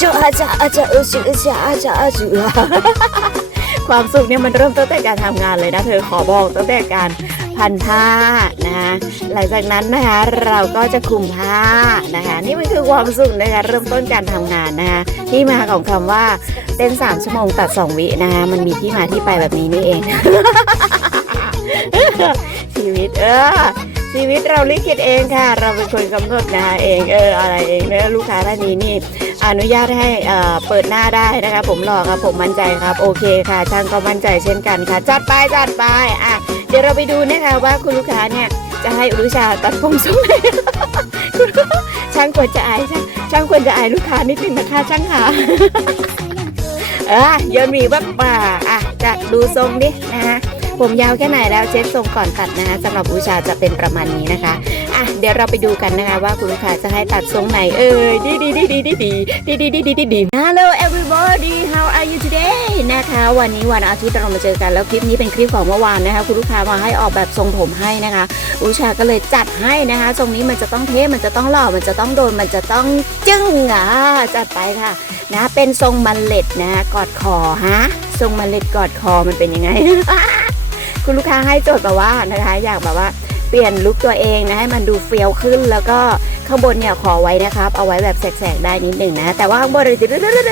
จูอาจาอาจาเออจูอาจาอาจาอาจูความสุขเนี่ยมันเริ่มตั้งแต่การทำงานเลยนะเธอขอบอกตั้งแต่การพันผ้านะคะหลังจากนั้นนะคะเราก็จะคลุมผ้านะคะนี่มันคือความสุขนะคะเริ่มต้นการทำงานนะคะที่มาของคำว่าเต้น3ชั่วโมงตัด2วินะคะมันมีที่มาที่ไปแบบนี้นี่เองชีวิตเออ ชีวิตเราลิขิตเองค่ะ เราเป็นคนกำหนดนะคะเองเอออะไรเองเนอะลูกค้าท่านนี้นี่อนุญาตให้เปิดหน้าได้นะคะ ผมหล่อครับผมมั่นใจครับ โอเคค่ะช่างก็มั่นใจเช่นกันค่ะ จัดไปจัดไปอะเดี๋ยวเราไปดูนะคะว่าคุณลูกค้าเนี่ยจะให้อุรุชาตัดผมทรงไหนช่างควรจะอายช่างช่างควรจะอายลูกค้านิดนึงนะคะช่างค่ะเออโยนหวีบับป่าอะจัดดูทรงดินะคะ ผมยาวแค่ไหนแล้วเช็ดทรงก่อนตัดนะคะสำหรับอุรุชาจะเป็นประมาณนี้นะคะอะเดี๋ยวเราไปดูกันนะคะ ว่าคุณลูกค้าจะให้ตัดทรงไหนเอ่ยดีดีดีดีดีดีดีดีดีดีดีดี Hello everybody how are you today นะคะ วันนี้วันอาทิตย์เรามาเจอกันแล้วคลิปนี้เป็นคลิปของเมื่อวานนะคะ คุณลูกค้ามาให้ออกแบบทรงผมให้นะคะอุชาก็เลยจัดให้นะคะทรงนี้มันจะต้องเท่มันจะต้องหล่อมันจะต้องโดนมันจะต้องจึ้งอะจัดไปค่ะนะเป็นทรงมันเล็ดนะกอดคอฮะทรงมันเล็ดกอดคอมันเป็นยังไง คุณลูกค้าให้โจทย์มาว่านะคะ อยากแบบว่าเปลี่ยนลุคตัวเองนะให้มันดูเฟี้ยวขึ้นแล้วก็ข้างบนเนี่ยขอไว้นะครับ เอาไว้แบบแสกๆได้นิดหนึ่งนะ แต่ว่าข้างบนเดี๋ยว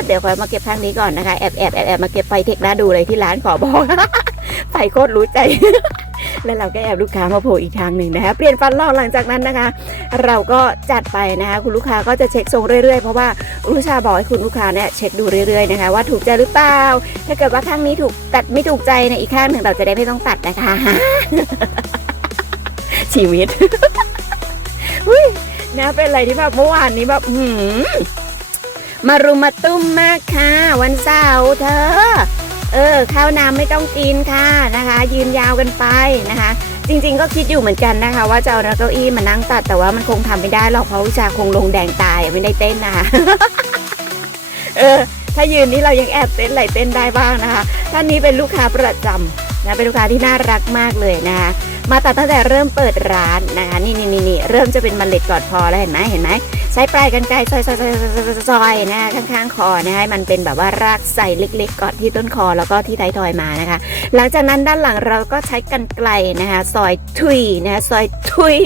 เดี๋ยวคอยมาเก็บข้างนี้ก่อนนะคะแอบแอบแอบแอบมาเก็บไฟเทคหน้าดูเลยที่ร้านขอบอกไฟโคตรรู้ใจ แล้วเราก็แอบลูกค้ามาโผล่อีกทางหนึ่งนะคะ เปลี่ยนฟันลอกหลังจากนั้นนะคะ เราก็จัดไปนะคะ คุณลูกค้าก็จะเช็คทรงเรื่อยๆ เพราะว่าลูชาบอกให้คุณลูกค้าเนี่ยเช็คดูเรื่อยๆนะคะว่าถูกใจหรือเปล่า ถ้าเกิดว่าข้างนี้ถูกตัดไม่ถูกใจในยอีกข้างหนึ่งเราจะได้ไม่ต้องตัดนะคะ ชีวิตนะเป็นอะไรที่แบบเมื่อวานนี้แบบหือมารุมมาตุ้มมากค่ะ วันเสาร์เธอ เออข้าวน้ำไม่ต้องกินค่ะนะคะ ยืนยาวกันไปนะคะ จริง ๆ ก็คิดอยู่เหมือนกันนะคะ ว่าจะเอาเก้าอี้มานั่งตัดแต่ว่ามันคงทำไม่ได้หรอกเพราะวิชาคงลงแดงตายไม่ได้เต้นนะคะเออ ถ้ายืนนี่เรายังแอบเต้นไหลเต้นได้บ้างนะคะ ท่านนี้เป็นลูกค้าประจำนะเป็นลูกค้าที่น่ารักมากเลยนะคะมาตัดตั้งแต่เริ่มเปิดร้านนะคะ นี่นี่นี่เริ่มจะเป็นมันเล็ดกอดคอแล้วเห็นไหมเห็นไหม ใช้ปลายกันไกรซอยซอยซอยซอยนะคะข้างๆคอนะคะให้มันเป็นแบบว่ารากใส่เล็กๆก่อนที่ต้นคอแล้วก็ที่ไทยทอยมานะคะ หลังจากนั้นด้านหลังเราก็ใช้กันไกลนะคะซอยทุยนะคะซอยทุย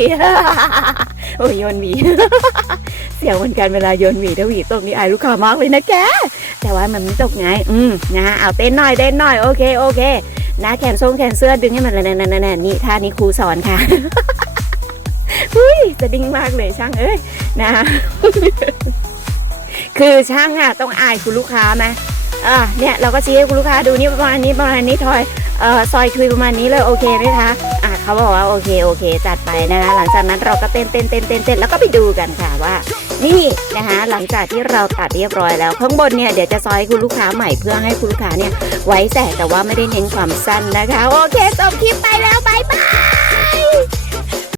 โอ้ยโยนหวีเสียวเหมือนกันเวลาโยนหวีถ้าหวีตกนี่อายลูกค้ามากเลยนะแกแต่ว่ามันไม่ตกไงอืมนะเอาเต้นหน่อยเต้นหน่อยโอเคโอเคนะแขนทรงแขนเสื้อดึงให้มันนั่นนั่นนี่ท่านี้ครูสอนค่ะหุ้ยจะดิ้งมากเลยช่างเอ้ย นะ คือช่างอะต้องอายคุณลูกค้าไหมอ่าเนี่ยเราก็ชี้ให้คุณลูกค้าดูนี่ประมาณนี้ประมาณนี้ทอยเอ่อซอยทุยประมาณนี้เลยโอเคไหมคะอะเขาบอกว่าโอเคโอเค จัดไปนะคะหลังจากนั้นเราก็เต้นเต้นเต้นเต้นเต้นแล้วก็ไปดูกันค่ะว่า นี่นะคะหลังจากที่เราตัดเรียบร้อยแล้วข้างบนเนี่ยเดี๋ยวจะซอยให้คุณลูกค้าใหม่เพื่อให้คุณลูกค้าเนี่ย ไว้แสกแต่ว่าไม่ได้เน้นความสั้นนะคะ โอเคจบคลิปไปแล้วบายบาย